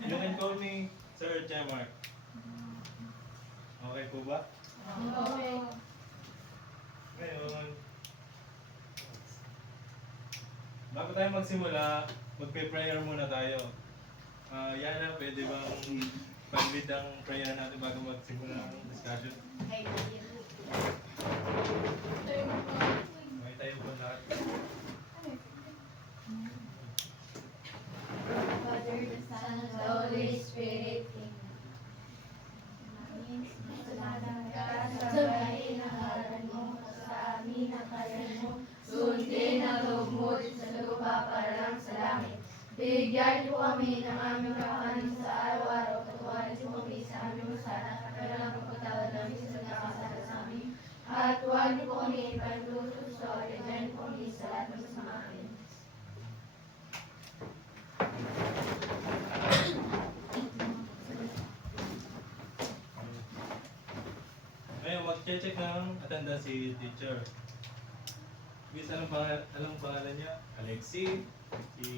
You can call me Sir Jemark. Okay po ba? Okay. Ngayon, bago tayo magsimula, magpe-prayer muna tayo. Yana, pwede bang pag-lead ang prayer natin bago magsimula ang discussion? Tayo Okay, tayo po lahat. Father, the Son, and the Holy Spirit. Salamat ka sa bahay na haran mo, sa amin na kalan mo, sundin ang loob mo sa lupa para lang sa langit. Bigyan mo kami ng aming kakanin sa araw-araw, patawarin mo kami sa aming masala, kaya lang pagpatawad namin sa nagkakasala sa amin. At huwag niyo po kami ipaluto sa origin po kami sa lahat ng masamain. Ngayon, mag-check ng attendance si teacher. Miss, anong pangalan niya? Alexi, si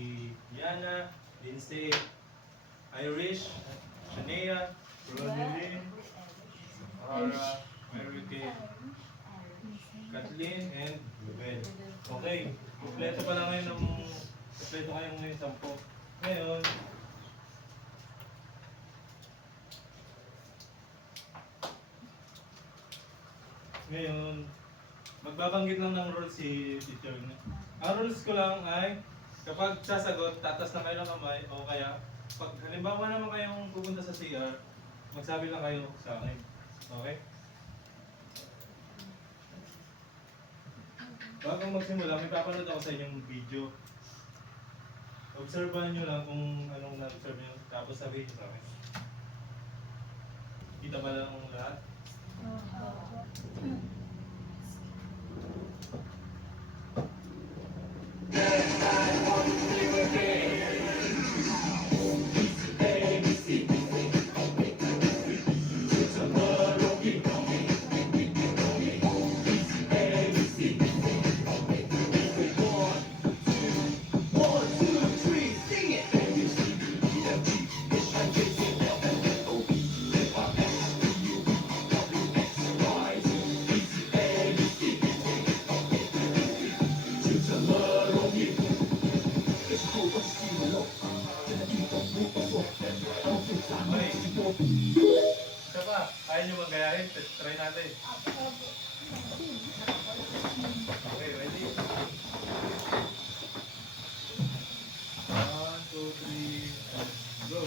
Yana, Lindsay, Irish, Shania, Ronaldin, Aurora, Marique, Kathleen, and Ruben. Okay, kompleto pa lang ngayon kompleto kayo ngayon 10. Ngayon, magbabanggit lang ng rules si teacher. Ang rules ko lang ay kapag sasagot, tatas na kayo ng kamay o kaya pag halimbawa naman kayong pupunta sa CR, magsabi lang kayo sa akin. Okay? Bago magsimula, may papanood ako sa inyong video. Obserbahan nyo lang kung anong na-observe nyo, tapos sabihin nyo sa akin. Kita ba lang ang lahat? Isa pa, kaya nyo magayahin? Try natin. Okay, ready? 1, 2, 3, and go!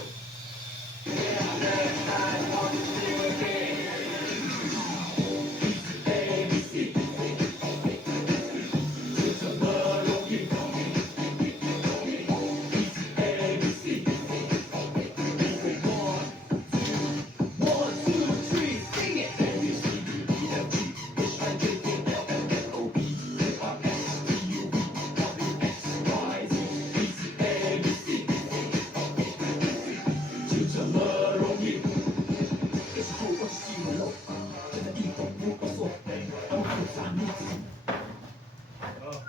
Oh,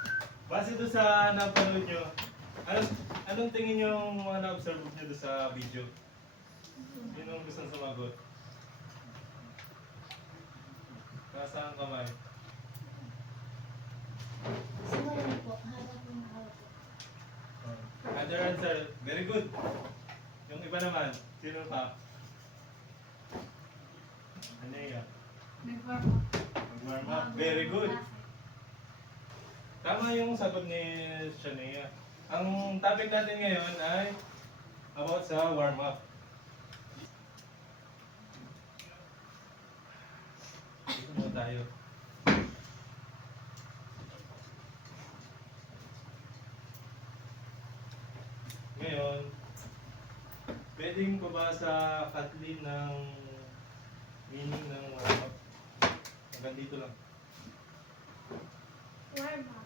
base doon sa napanood nyo, anong tingin nyo yung mga na-observe nyo doon sa video? Yun ang gusto sumagot. Nasa ang kamay? Simulan po, harap mo na harap po. Other answer, very good. Yung iba naman, sino pa? Ano yun? Mag-warm up. Very good. Tama yung sagot ni Shania. Ang topic natin ngayon ay about sa warm up. Dito muna tayo. Ngayon, pwedeng babasa Kathleen ng meaning ng warm up. Hanggang dito lang. Warm up.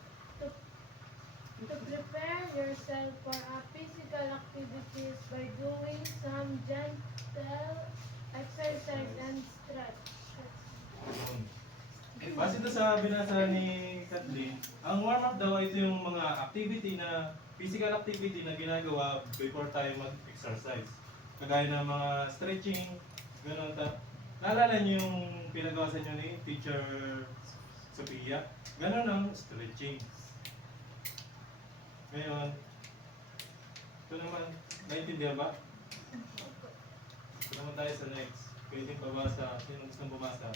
To prepare yourself for a physical activities by doing some gentle exercise and stretch. Yun. Base doon sa binasa ni Kathleen, ang warm-up daw ito yung mga activity na, physical activity na ginagawa before tayo mag-exercise. kagaya ng mga stretching, gano'n. Naalala niyo yung pinagawa sa inyo ni Teacher Sophia? Gano'n ang stretching. Ngayon, ito naman, naintindihan ba? Ito naman tayo sa next. Pwedeng babasa. Sino gustong bumasa?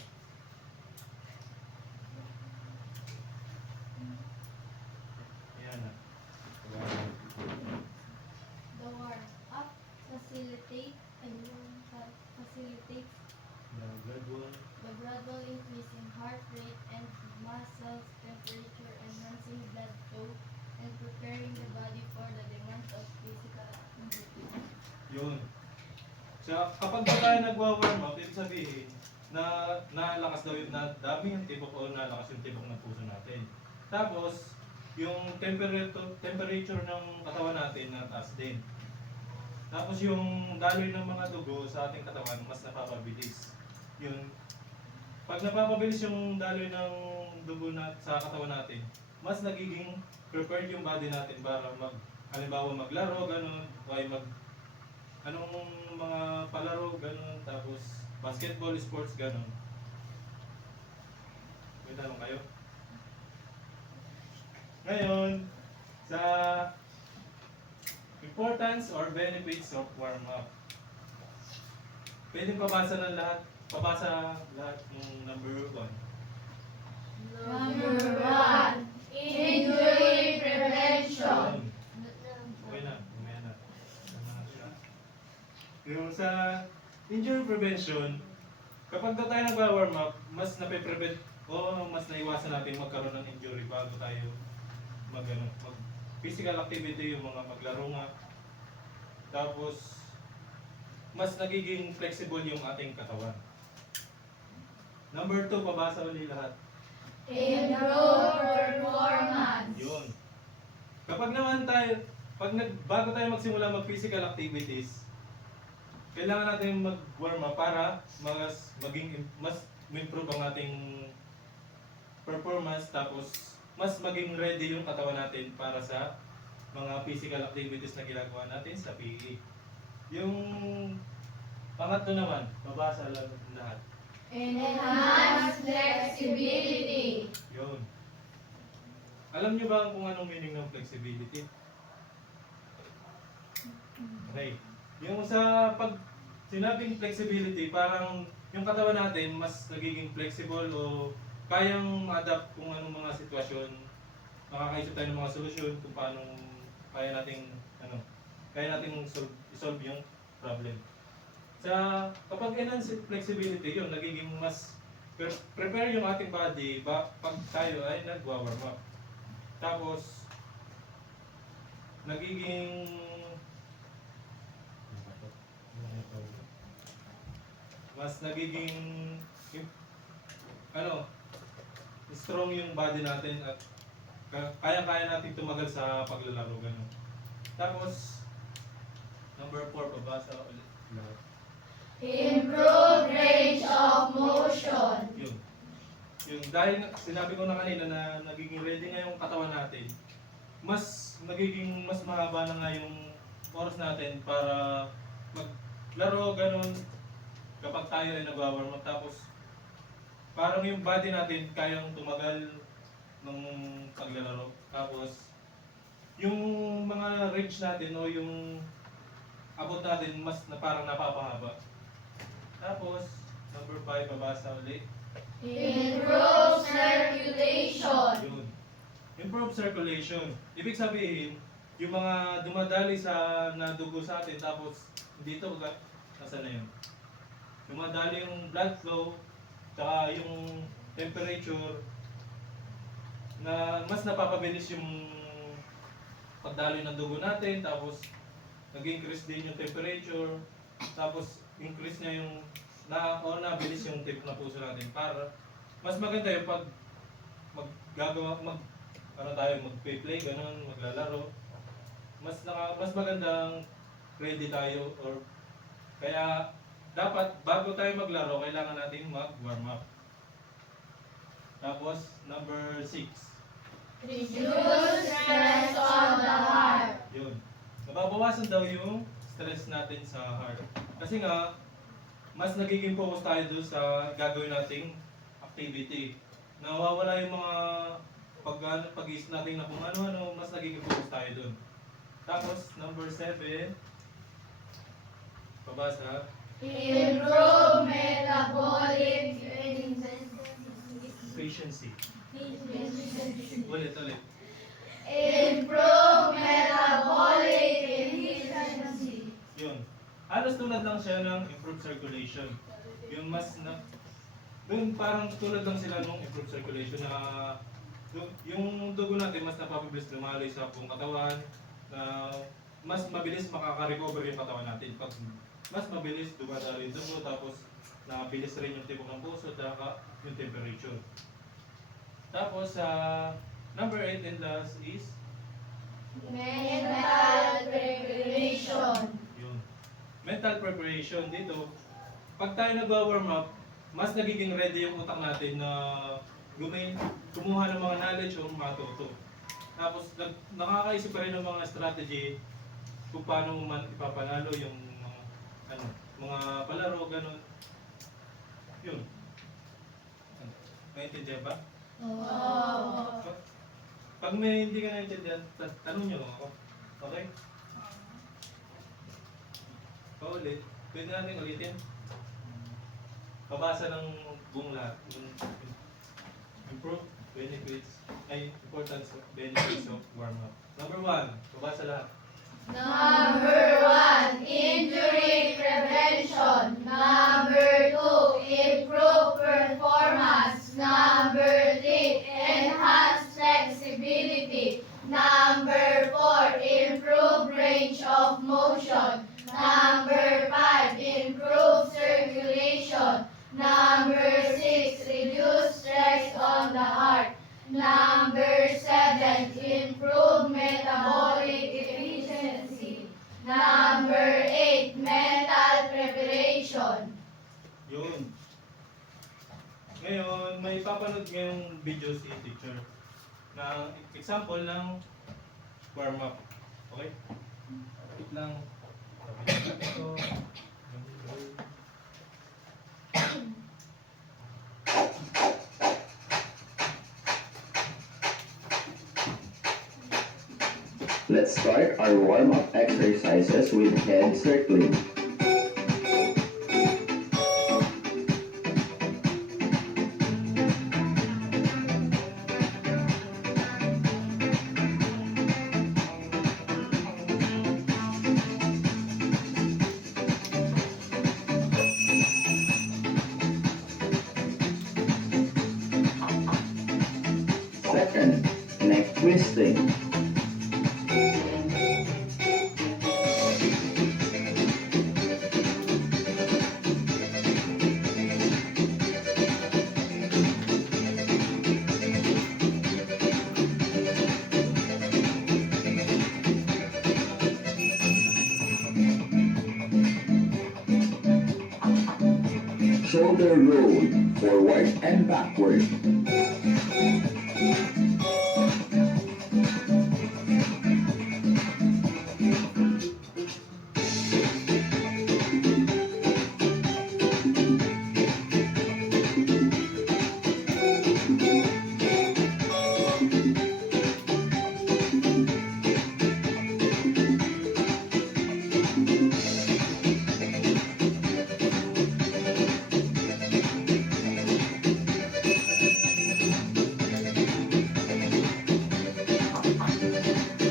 Ayan na. The warm-up facilitates the gradual increase in heart rate and muscle temperature, enhancing blood flow, and preparing the body for the demands of physical activity. Yun. So, kapag ba tayo nagwa-warm up, ibig sabihin na nalakas daw yung dami yung tibok o nalakas yung tibok ng puso natin. Tapos, yung temperature ng katawan natin na taas din. Tapos yung daloy ng mga dugo sa ating katawan mas napapabilis. Yun. Pag napapabilis yung daloy ng dugo sa katawan natin, mas nagiging prepared yung body natin para halimbawa maglaro, ganun, o ay anong mga palaro, ganun, tapos basketball, sports, ganun. May tanong kayo? Ngayon, sa importance or benefits of warm-up. Pwede pabasa ng lahat. Pabasa lahat ng number 1. Number 1, injury prevention. Okay na, umaya na. Yung sa injury prevention, kapag tayo nagwa-warm up, mas nape-prevent o mas naiwasan natin magkaroon ng injury bago tayo mag physical activity, yung mga maglaro nga. Tapos, mas nagiging flexible yung ating katawan. Number 2, pabasa ulit lahat. Improve performance. Yun. Kapag naman tayo, bago tayo magsimula mag-physical activities, kailangan natin mag-warm up para mas improve ang ating performance, tapos mas maging ready yung katawan natin para sa mga physical activities na ginagawa natin sa PE. Yung pangatlo naman, babasa lang lahat. Enhance flexibility. Yun. Alam niyo ba kung anong meaning ng flexibility? Okay. Yung sa pag sinabing flexibility, parang yung katawan natin mas nagiging flexible o kayang ma-adapt kung anong mga sitwasyon. Makakaisip tayo ng mga solusyon kung paano kaya nating solve yung problem. Sa kapag enhance flexibility, yun nagiging mas prepare yung ating body pag tayo ay nagwa-warm up. Tapos nagiging mas nagiging strong yung body natin at kaya-kaya natin tumagal sa paglalaro, ganun. Tapos number 4, pabasa ulit lahat. Improve range of motion. Yung dahil sinabi ko na kanina na nagiging ready nga yung katawan natin, mas mahaba na nga yung oras natin para maglaro, ganun, kapag tayo ay nagwa-warm up. Tapos parang yung body natin kayang tumagal ng paglalaro. Tapos yung mga range natin o yung abot natin mas parang napapahaba. Tapos number 5, babasa ulit. Improve circulation. Yun. Improve circulation. Ibig sabihin, yung mga dumadali na dugo sa atin, tapos dito, nasa na yun? Dumadali yung blood flow, tsaka yung temperature, na mas napapabilis yung pagdaloy ng dugo natin, tapos nag-increase din yung temperature, tapos increase niya yung nabilis yung tip na puso natin para mas maganda yung pag magpe-play, ganun, maglalaro. Mas magandang ready tayo, or kaya dapat bago tayo maglaro kailangan natin mag-warm up. Tapos number 6. Reduce stress on the heart. Yun. Nababawasan daw yung stress natin sa heart. Kasi nga, mas nagiging focus tayo doon sa gagawin nating activity. Nawawala yung mga pag-isip natin na kung ano-ano, mas nagiging focus tayo doon. Tapos, number 7, pabasa. Improve metabolic Efficiency. Ulit. Improve metabolic efficiency. Yun. Halos tulad lang siya ng improved circulation. Yung yung parang tulad lang sila nung improved circulation na yung dugo natin mas napapabilis lumaloy sa buong katawan, na mas mabilis makaka-recover yung katawan natin. Pag mas mabilis dumadalo yung dugo, tapos nakabilis rin yung tibok ng puso, saka yung temperature. Tapos number 8 and last is Mental preparation. yun. Mental preparation dito. Pag tayo nag-warm up, mas nagiging ready yung utak natin na kumuha ng mga knowledge o matuto. Tapos nakakaisip pa rin ng mga strategy kung paano man ipapanalo yung mga palaro, ganun. Yun. Naintindihan ba? Oh. Pag may hindi ka naintindihan, tanong nyo ako. Okay? Paulit. Pwede natin ulitin. Pabasa ng buong lahat. Improve benefits, importance of benefits of warm-up. Number 1, pabasa lahat. Number 1, injury prevention. Number 2, improve performance. Number 3, enhance flexibility. Number 4, improve range of motion. Number 5, improve circulation. Number 6, reduce stress on the heart. Number 7, improve metabolic efficiency. Number 8, mental preparation. Yun. Ngayon, may papanood ngayong video si teacher na example ng warm-up. Okay? Wait lang. Ito. Let's start our warm-up exercises with head circling. Second, neck twisting. Shoulder roll, forward and backward.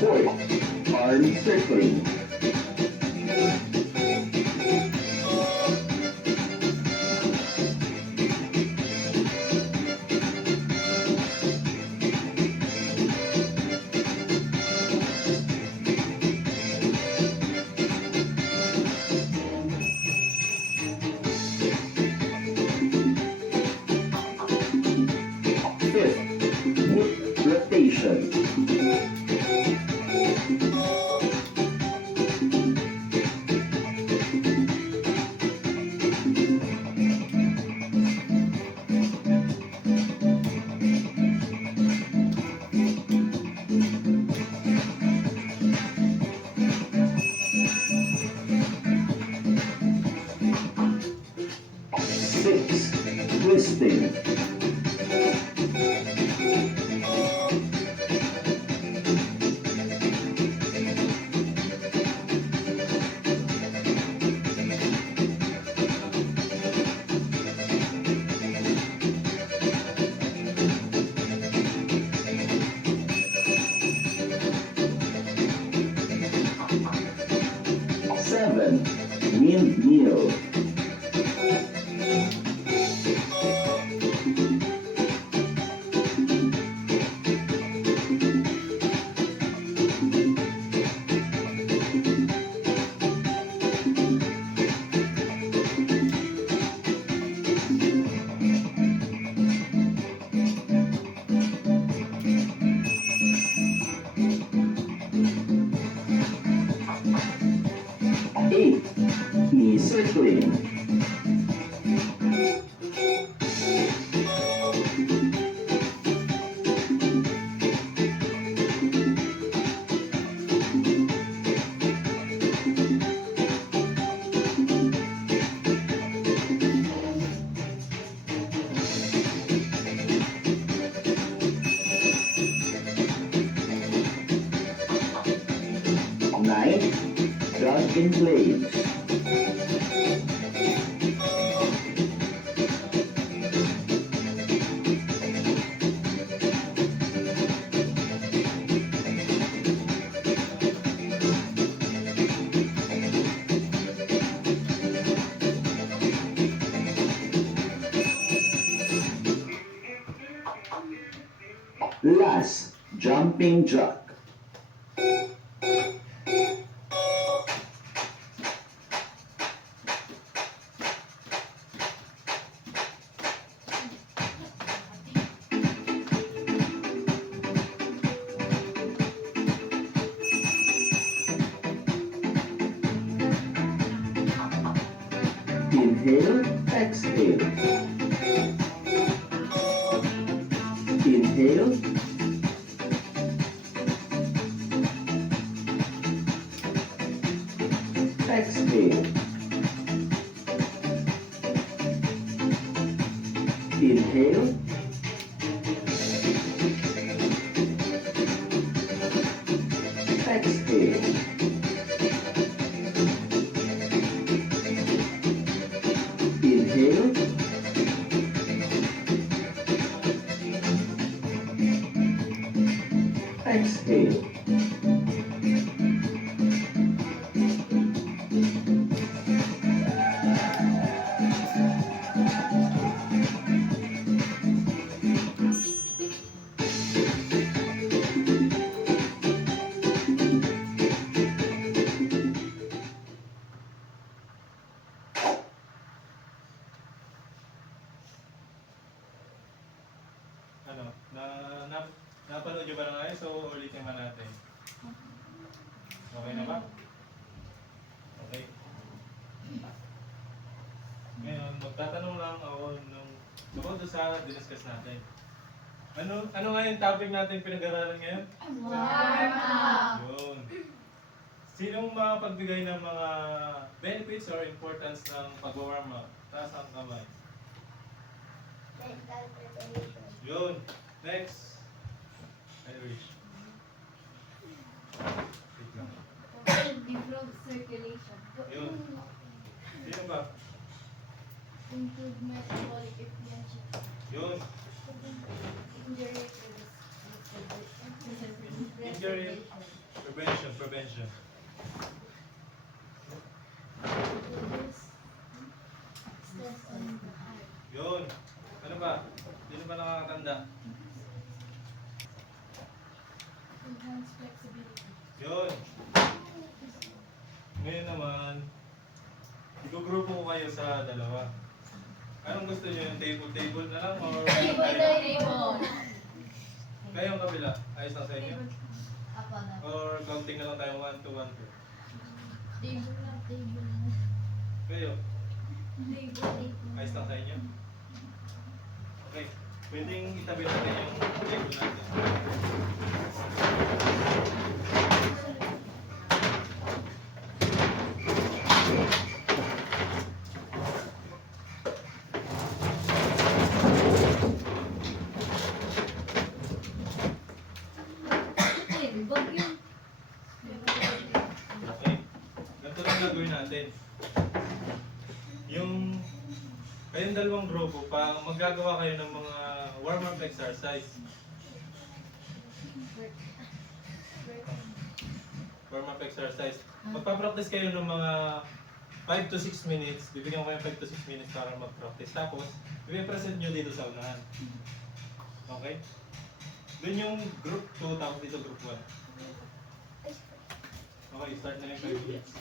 Fourth, arm circling. Fifth, hip rotation. twisting, seven, meal, 8, knee circling, 9, jump in place, 'Last, jumping jack'. Inhale, exhale. Inhale. Exhale. Inhale. Exhale. Inhale. Exhale. Ano, napanood nyo ba na ngayon? So, ulitin ba natin? Okay na ba? Okay. Ngayon, magtatanong lang ako nung about doon sa diniscuss natin. Ano nga yung topic natin pinag-aralan ngayon? Warm up. Yun. Sinong makapagbigay ng mga benefits or importance ng pag-warm up? Taas ang kamay. Mental preparation. Yun. Next. Irish. Wait lang. Improve circulation. Yun. Sino ba? Improve metabolic efficiency. Yun. Injury Injury prevention. Reduce stress on the heart. Yun. Ano ba? Sino ba nakakatanda? Enhance flexibility. Yun. Ngayon naman, igugrupo ko kayo sa dalawa. Anong gusto niyo? Yung table na lang? Or Table. Kayo ang kabila? Ayos lang sa inyo? Apa na. Or counting na lang tayo 1 to 1 to? Table na. Kayo? Table. Ayos lang sa inyo? Okay. Pwedeng itabi natin yung table natin. yung kayong dalawang grupo, maggagawa kayo ng mga warm-up exercise. Warm-up exercise. Magpa-practice kayo ng mga 5 to 6 minutes. Bibigyan ko kayo 5 to 6 minutes para mag-practice. Tapos, i-present nyo dito sa unahan. Okay? Doon yung group 2, tapos dito group 1. Okay, start na yung 5 minutes.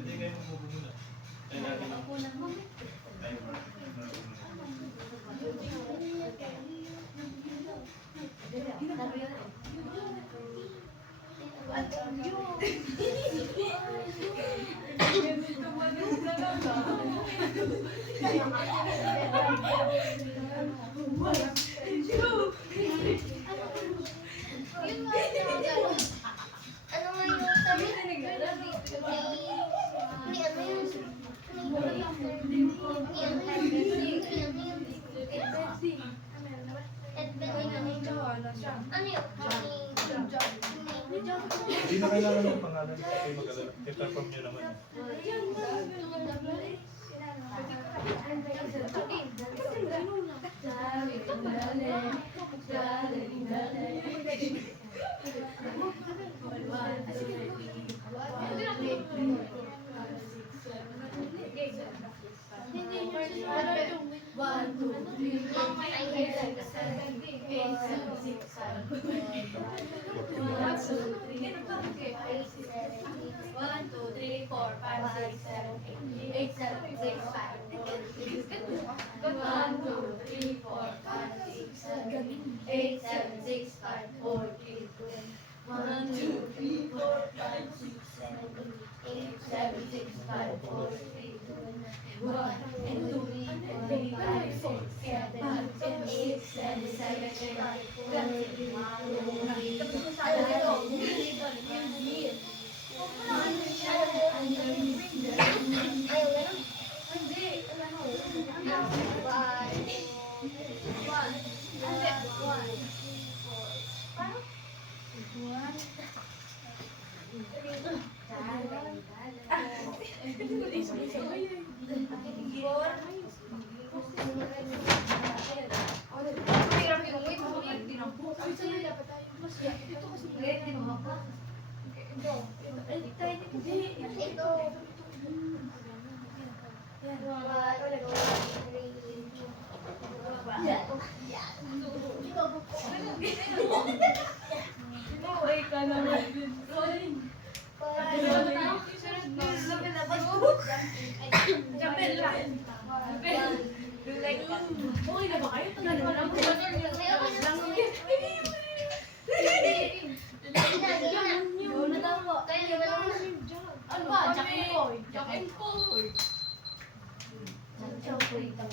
Hindi kayo magmumuna. Tayo natin. Hindi na kailangan ng pangalan kasi mag-alala. I-perform nyo naman.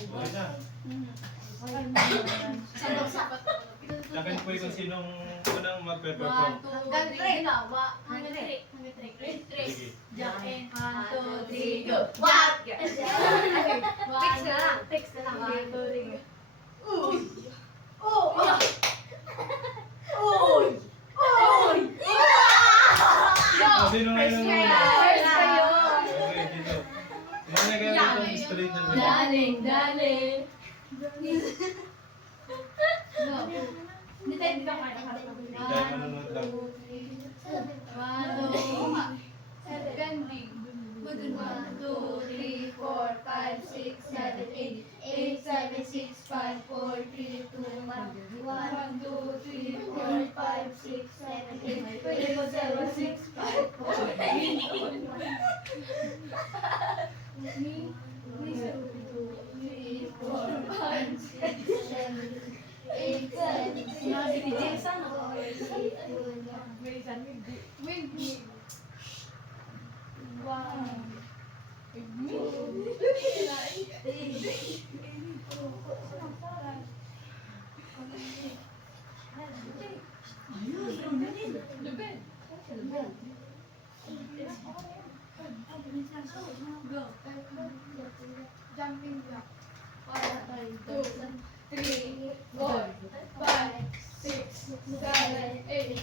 Okay na. Dapat po kung sinong unang magpe-perform. Sige. Sino ngayon? Okay, dito. Sino na kayo dito? Straight na lang. Daling. Dahil manunod lang. 1, 2, 3, 4, 5, 6, 7, 8, 8, 7, 6, 5, 4, 3, 2, 1, 1, 2, 3, 4, 5, 6, 7, 8, 7, 6, 5, 4, 3, 2, 1, 4, 5, 6, 7, 8, 7, 6, jumping block. 1, 2, 3, 4, 5, 6, 7, 8,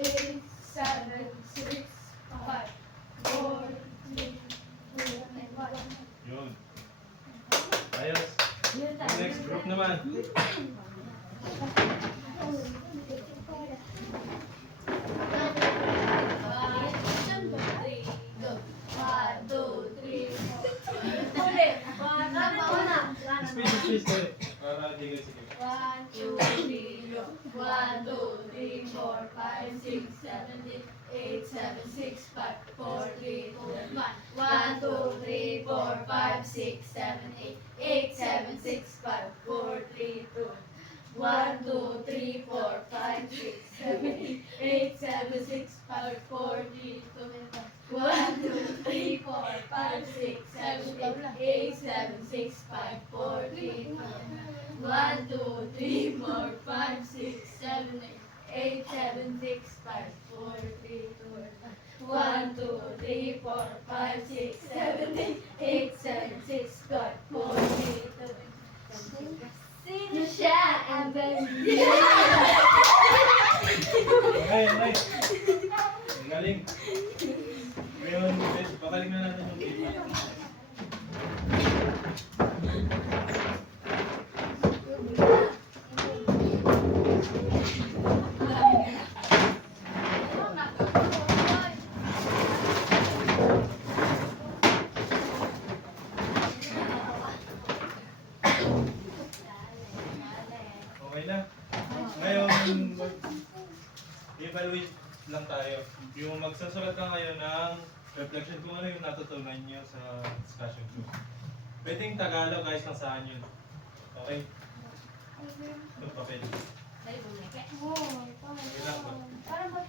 8, 7, 6, 5, 4, 3, 2, 1. Yun. Ayos. Next group naman. Space, para di kayo sige. 1, 2, 3, go. 1, 2, 3, 4, 5, 6, 7, 8, 7, 6, 5, 4, 3, 2, 1. 1, 2, 3, 4, 5, 6, 7, 8, 7, 6, 5, 4, 3, 2. 1, 2, 3, 4, 5, 6, 7, 8, 7, 6, 5, 4, 3, 2. 1, 2, 3, 4, 5, 6, 7, 8, 7, 6, 5, 4, 3, 2. 1, 2, 3, 4, 5, 6, 7, 8, 7, 6, 5, 4, 3, 2. 1, 2, 3, 4, 5, 6, 7, 8, 7, 6, 5, 4, 3, 2. Sino siya? Ang baby. Okay, okay. Galing. Ngayon, bakaling na natin yung game. Okay na. Ngayon, evaluate lang tayo. Yung magsusulat lang kayo ng reflection kung ano yung natutunan nyo sa discussion group. Pwedeng Tagalog, guys, lang saan yun. Okay? Itong papel.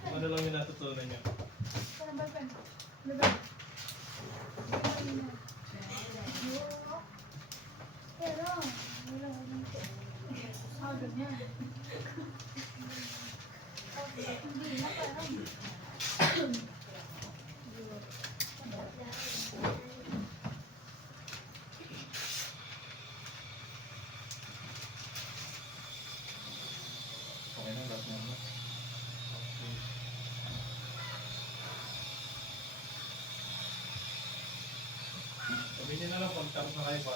Kung ano lang yung natutunan nyo. Tapos na kayo pa.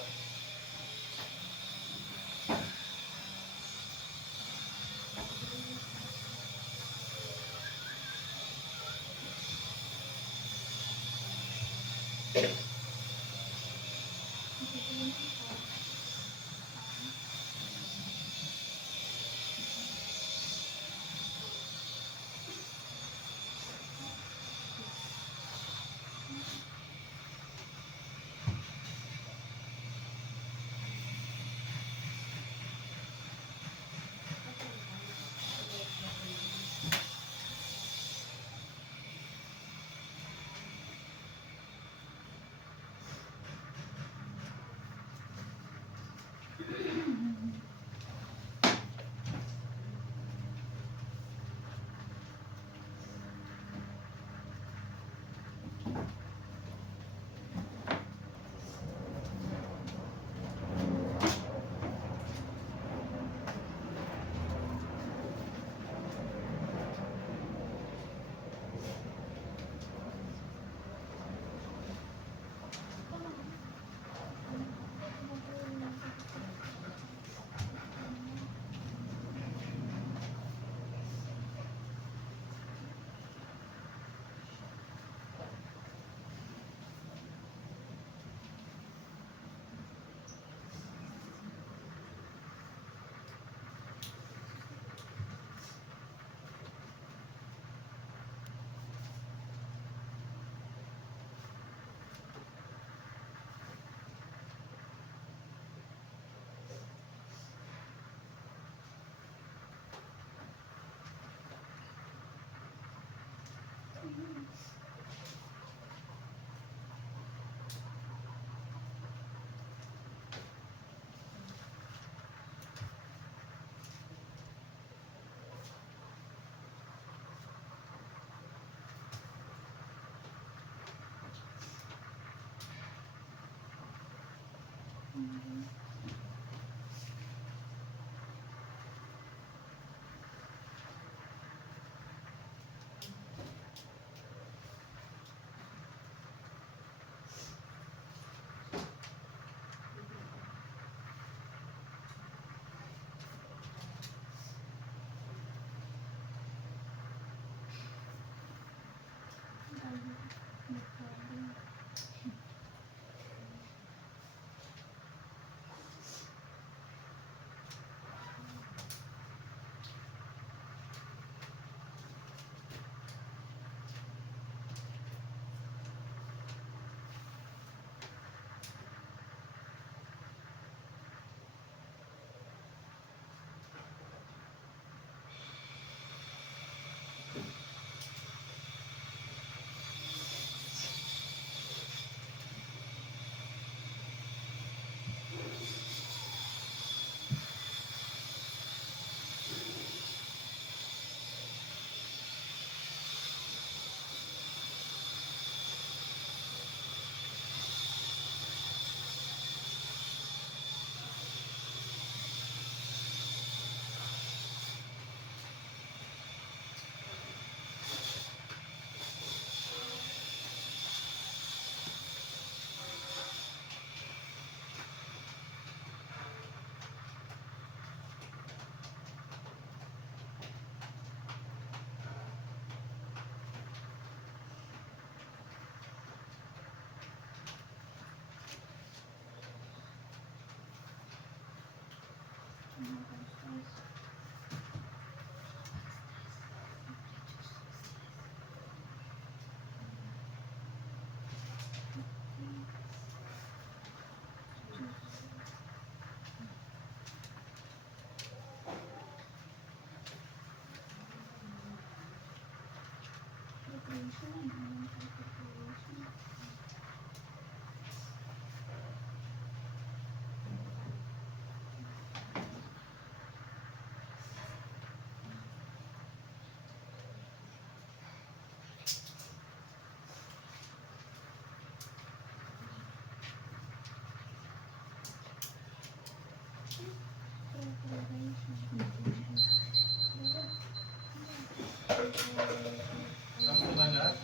Tapos na ba lahat?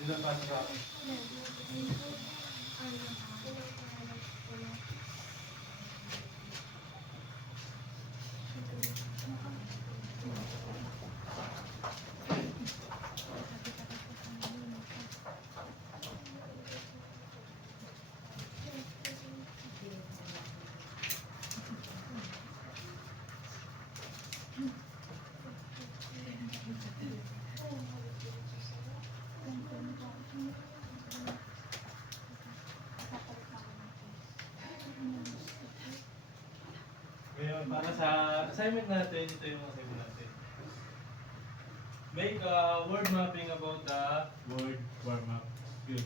Ilan pa sa Ngayon, para sa assignment natin, ito yung assignment natin. Make a word mapping about the word warm-up. Good.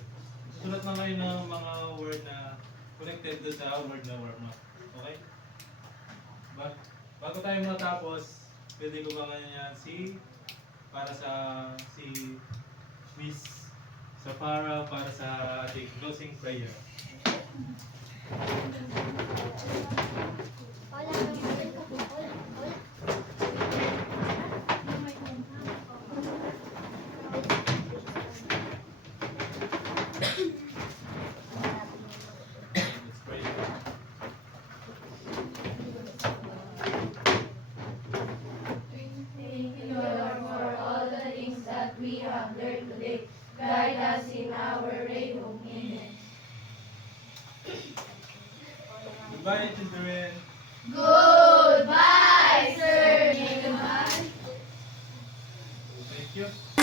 Susulat na kayo ng mga word na connected doon sa word na warm-up. Okay? Bago tayo matapos, pwede ko ba ngayon yan para sa si Miss Safara para sa ating closing prayer. Let's pray. Thank you, Lord, for all the things that we have learned today. Guide us in our way home. Amen. Goodbye, children. Goodbye, sir. Thank you.